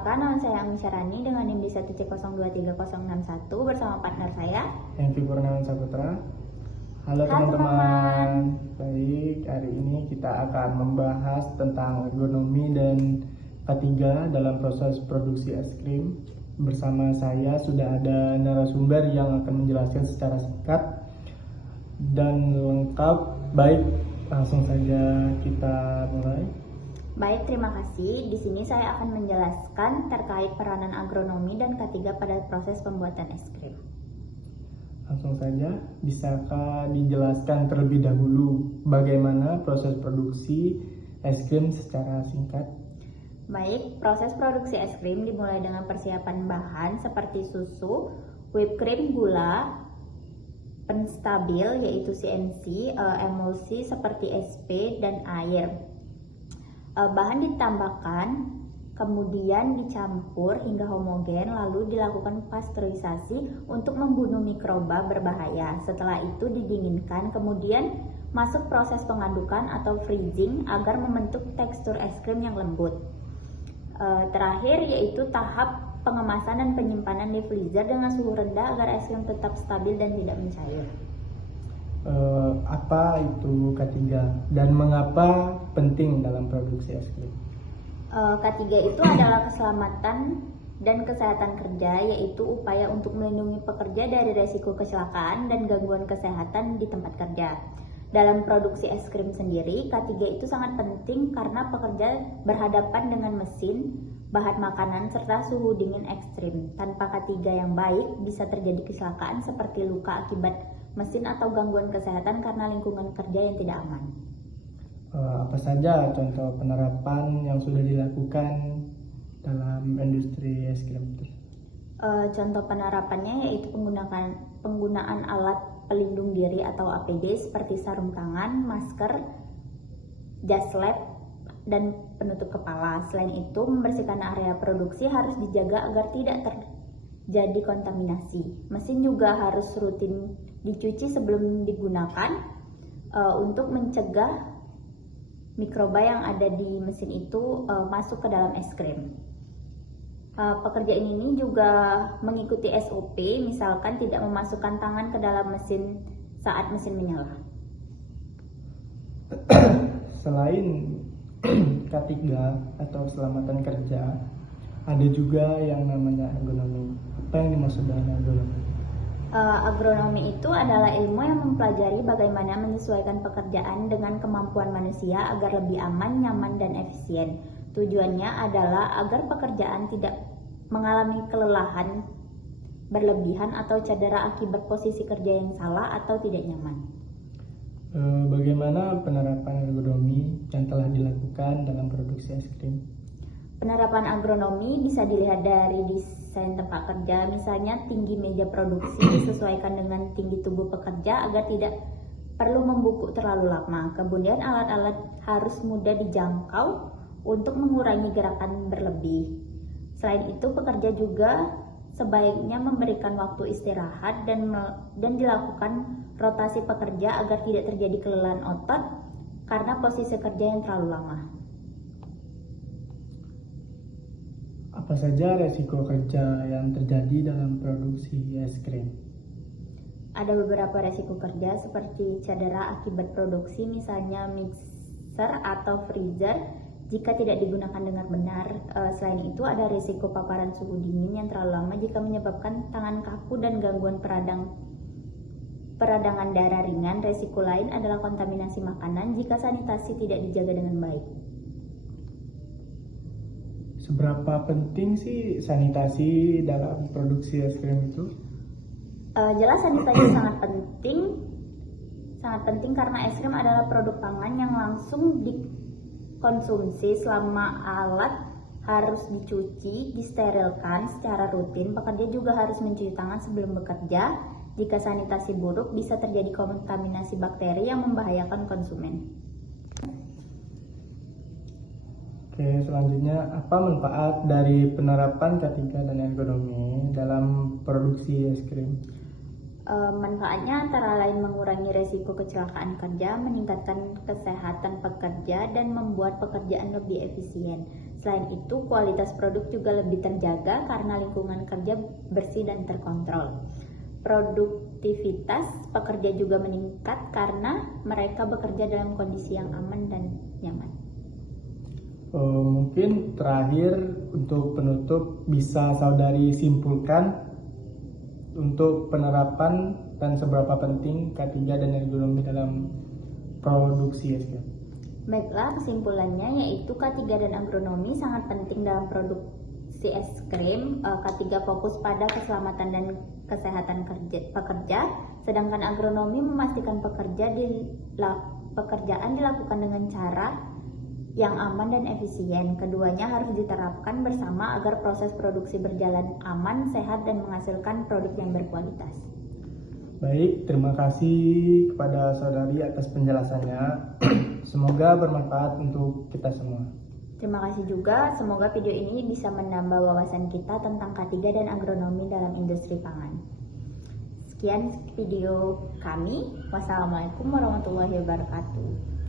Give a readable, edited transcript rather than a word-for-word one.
perkenalkan, nama saya Anggi Syarani dengan NIM di 1C023061 bersama partner saya Hengki Purnawan Saputra. Halo teman-teman. Baik, hari ini kita akan membahas tentang ergonomi dan ketiga dalam proses produksi es krim. Bersama saya sudah ada narasumber yang akan menjelaskan secara singkat dan lengkap. Baik, langsung saja kita mulai. Baik, terima kasih. Di sini saya akan menjelaskan terkait peranan agronomi dan ketiga pada proses pembuatan es krim. Langsung saja, bisakah dijelaskan terlebih dahulu bagaimana proses produksi es krim secara singkat? Baik, proses produksi es krim dimulai dengan persiapan bahan seperti susu, whipped cream, gula, penstabil yaitu CMC, emulsi seperti SP, dan air. Bahan ditambahkan, kemudian dicampur hingga homogen, lalu dilakukan pasteurisasi untuk membunuh mikroba berbahaya. Setelah itu didinginkan, kemudian masuk proses pengadukan atau freezing agar membentuk tekstur es krim yang lembut. Terakhir yaitu tahap pengemasan dan penyimpanan di freezer dengan suhu rendah agar es krim tetap stabil dan tidak mencair. Apa itu K3 dan mengapa penting dalam produksi es krim? K3 itu adalah keselamatan dan kesehatan kerja, yaitu upaya untuk melindungi pekerja dari risiko kecelakaan dan gangguan kesehatan di tempat kerja. Dalam produksi es krim sendiri, K3 itu sangat penting karena pekerja berhadapan dengan mesin, bahan makanan, serta suhu dingin ekstrim. Tanpa K3 yang baik, bisa terjadi kecelakaan seperti luka akibat mesin atau gangguan kesehatan karena lingkungan kerja yang tidak aman. Apa saja contoh penerapan yang sudah dilakukan dalam industri es krim? Contoh penerapannya yaitu penggunaan alat pelindung diri atau APD seperti sarung tangan, masker, jas lab, dan penutup kepala. Selain itu, membersihkan area produksi harus dijaga agar tidak terjadi kontaminasi. Mesin juga harus rutin dicuci sebelum digunakan untuk mencegah mikroba yang ada di mesin itu masuk ke dalam es krim. Pekerja ini juga mengikuti SOP, misalkan tidak memasukkan tangan ke dalam mesin saat mesin menyala. Selain K3 atau keselamatan kerja, ada juga yang namanya ergonomi. Apa yang dimaksud dengan ergonomi? Agronomi itu adalah ilmu yang mempelajari bagaimana menyesuaikan pekerjaan dengan kemampuan manusia agar lebih aman, nyaman, dan efisien. Tujuannya adalah agar pekerjaan tidak mengalami kelelahan berlebihan atau cedera akibat posisi kerja yang salah atau tidak nyaman. Bagaimana penerapan ergonomi yang telah dilakukan dalam produksi es krim? Penerapan agronomi bisa dilihat dari desain tempat kerja, misalnya tinggi meja produksi disesuaikan dengan tinggi tubuh pekerja agar tidak perlu membungkuk terlalu lama. Kemudian alat-alat harus mudah dijangkau untuk mengurangi gerakan berlebih. Selain itu, pekerja juga sebaiknya memberikan waktu istirahat dan dilakukan rotasi pekerja agar tidak terjadi kelelahan otot karena posisi kerja yang terlalu lama. Apa saja resiko kerja yang terjadi dalam produksi es krim? Ada beberapa resiko kerja seperti cedera akibat produksi, misalnya mixer atau freezer jika tidak digunakan dengan benar. Selain itu, ada risiko paparan suhu dingin yang terlalu lama jika menyebabkan tangan kaku dan gangguan peradangan darah ringan. Risiko lain adalah kontaminasi makanan jika sanitasi tidak dijaga dengan baik. Seberapa penting sih sanitasi dalam produksi es krim itu? Jelas sanitasi sangat penting karena es krim adalah produk pangan yang langsung dikonsumsi. Selama alat harus dicuci, disterilkan secara rutin, pekerja juga harus mencuci tangan sebelum bekerja. Jika sanitasi buruk, bisa terjadi kontaminasi bakteri yang membahayakan konsumen. Oke, selanjutnya apa manfaat dari penerapan K3 dan ergonomi dalam produksi es krim? Manfaatnya antara lain mengurangi risiko kecelakaan kerja, meningkatkan kesehatan pekerja, dan membuat pekerjaan lebih efisien. Selain itu, kualitas produk juga lebih terjaga karena lingkungan kerja bersih dan terkontrol. Produktivitas pekerja juga meningkat karena mereka bekerja dalam kondisi yang aman dan nyaman. Mungkin terakhir untuk penutup bisa saudari simpulkan untuk penerapan dan seberapa penting K3 dan ergonomi dalam produksi SKM. Baiklah, kesimpulannya yaitu K3 dan agronomi sangat penting dalam produksi es krim. K3 fokus pada keselamatan dan kesehatan pekerja, sedangkan agronomi memastikan pekerjaan dilakukan dengan cara yang aman dan efisien. Keduanya harus diterapkan bersama agar proses produksi berjalan aman, sehat, dan menghasilkan produk yang berkualitas. Baik, terima kasih kepada saudari atas penjelasannya. Semoga bermanfaat untuk kita semua. Terima kasih juga, semoga video ini bisa menambah wawasan kita tentang K3 dan agronomi dalam industri pangan. Sekian video kami. Wassalamualaikum warahmatullahi wabarakatuh.